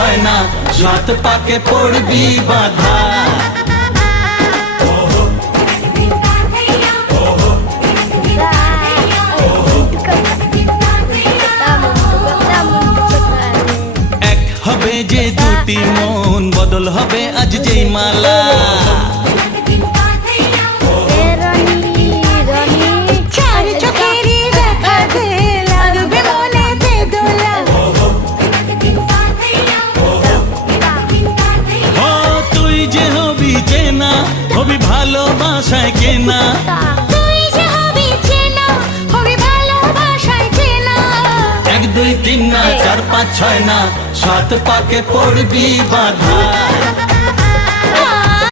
ছয় না, সাত পাকে পড়বি বাধা। এক হবে যে দুটি মন, বদল হবে আজ যেই মালা। হবি ভালোবাসায় কেনা, তুই যে হবি চেনা, হবি ভালোবাসায় চেনা। এক দুই তিন না, চার পাঁচ ছয় না, সাত পাকে পড়বি বাধা।